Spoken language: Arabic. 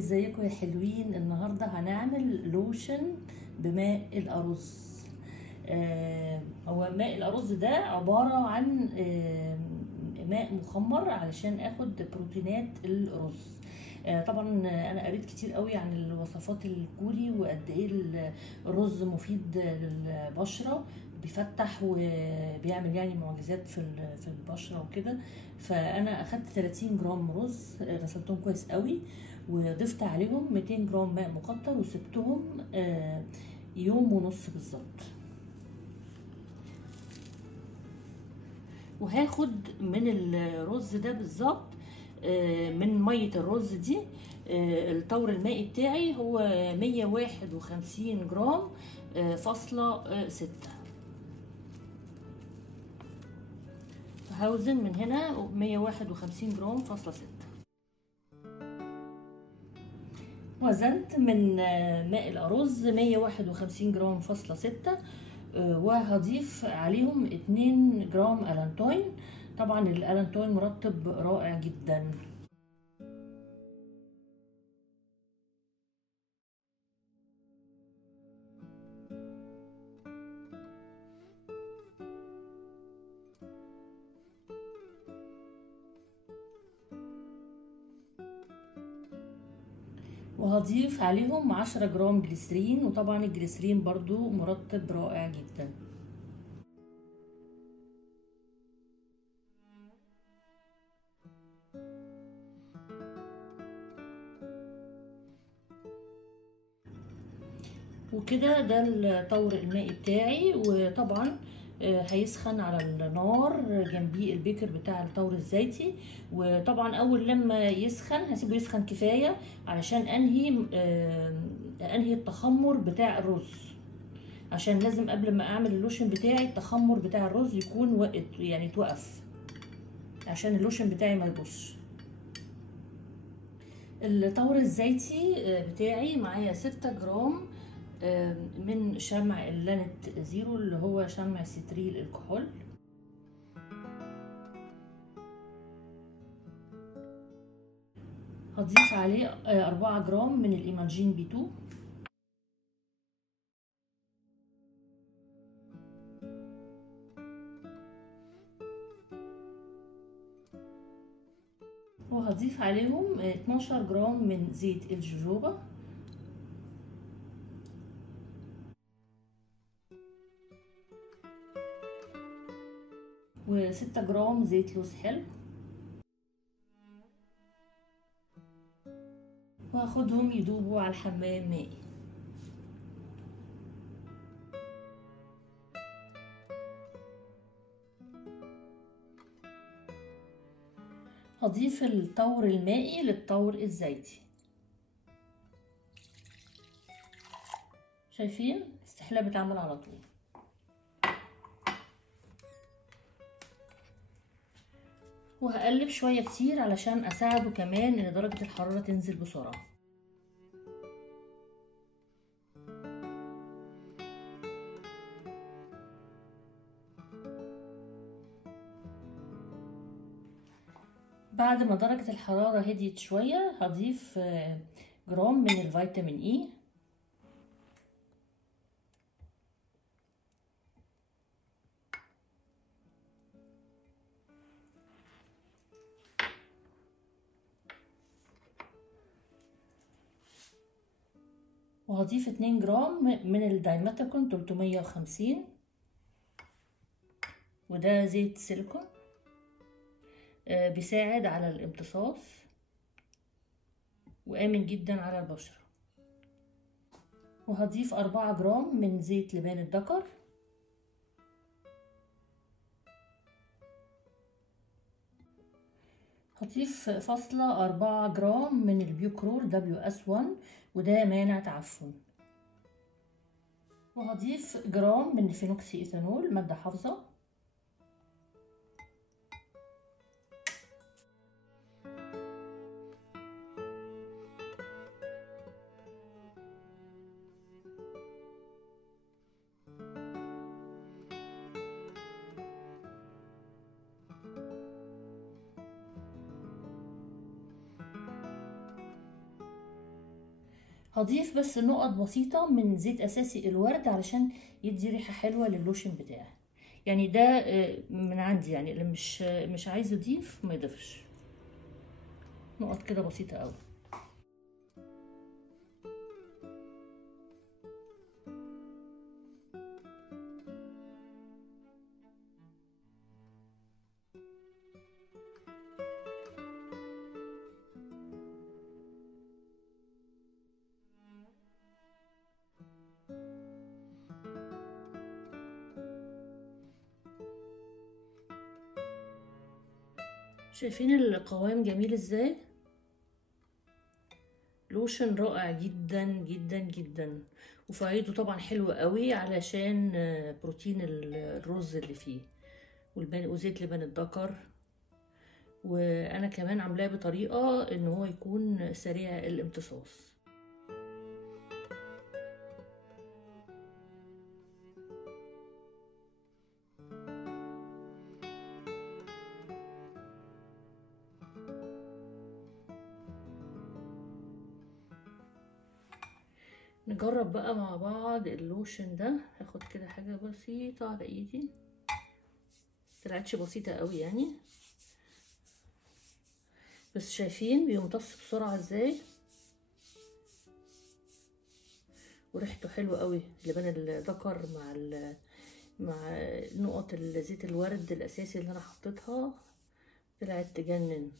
ازيكم يا حلوين؟ النهارده هنعمل لوشن بماء الارز. هو ماء الارز ده عباره عن ماء مخمر علشان اخد بروتينات الرز. طبعا انا قريت كتير قوي عن الوصفات الكوري وقد ايه الرز مفيد للبشره، بيفتح وبيعمل يعني معجزات في البشره وكده. فانا اخدت 30 جرام رز، غسلتهم كويس قوي وضفت عليهم 200 جرام ماء مقطر وسبتهم يوم ونص بالظبط. وهاخد من الرز ده بالظبط من مية الرز دي الطور المائي بتاعي هو 151 جرام فاصلة 6. فهوزن من هنا 151 جرام فاصلة 6. وزنت من ماء الأرز 151 جرام فاصلة 6، وهضيف عليهم 2 جرام ألانتوين. طبعا الألانتوين مرطب رائع جدا. وهضيف عليهم 10 جرام جليسرين، وطبعا الجليسرين برضو مرطب رائع جدا. وكده ده الطور المائي بتاعي، وطبعا هيسخن على النار جنبيه البيكر بتاع الطور الزيتي. وطبعا اول لما يسخن هسيبه يسخن كفايه علشان انهي التخمر بتاع الرز، عشان لازم قبل ما اعمل اللوشن بتاعي التخمر بتاع الرز يكون وقت يعني توقف عشان اللوشن بتاعي ما يبصش. الطور الزيتي بتاعي معايا 6 جرام من شمع اللانت زيرو اللي هو شمع ستريل الكحول. هضيف عليه 4 جرام من الإيمالجين بي 2. وهضيف عليهم 12 جرام من زيت الجوجوبا، و6 جرام زيت لوز حلو، وهاخدهم يدوبوا على الحمام مائي. هضيف الطور المائي للطور الزيتي. شايفين الاستحلاب بتعمل على طول. وهقلب شوية كتير علشان اساعده كمان ان درجة الحرارة تنزل بسرعة. بعد ما درجة الحرارة هديت شوية هضيف جرام من الفيتامين اي، وهضيف 2 جرام من الدايماتيكون 350، وده زيت سيليكون بيساعد على الامتصاص وآمن جدا على البشرة. وهضيف 4 جرام من زيت لبان الذكر، هضيف 4 جرام من البيوكرول WS1 وده مانع تعفن، وهضيف جرام من الفينوكسي ايثانول مادة حافظة، هضيف بس نقط بسيطة من زيت اساسي الورد علشان يدي ريحة حلوة للوشن بتاعي. يعني ده من عندي، يعني اللي مش عايز يضيف ما يضيفش. نقط كده بسيطة قوي. شايفين القوام جميل ازاي؟ لوشن رائع جدا جدا جدا، وفوائده طبعا حلوة قوي علشان بروتين الرز اللي فيه، وزيت لبن الذكر. وانا كمان عاملاه بطريقة ان هو يكون سريع الامتصاص. نجرب بقى مع بعض اللوشن ده. هاخد كده حاجة بسيطة على ايدي، طلعتش بسيطة قوي يعني، بس شايفين بيمتص بسرعة ازاي، وريحته حلوة قوي. لبن الذكر مع نقط زيت الورد الاساسي اللي انا حطيتها طلعت تجنن.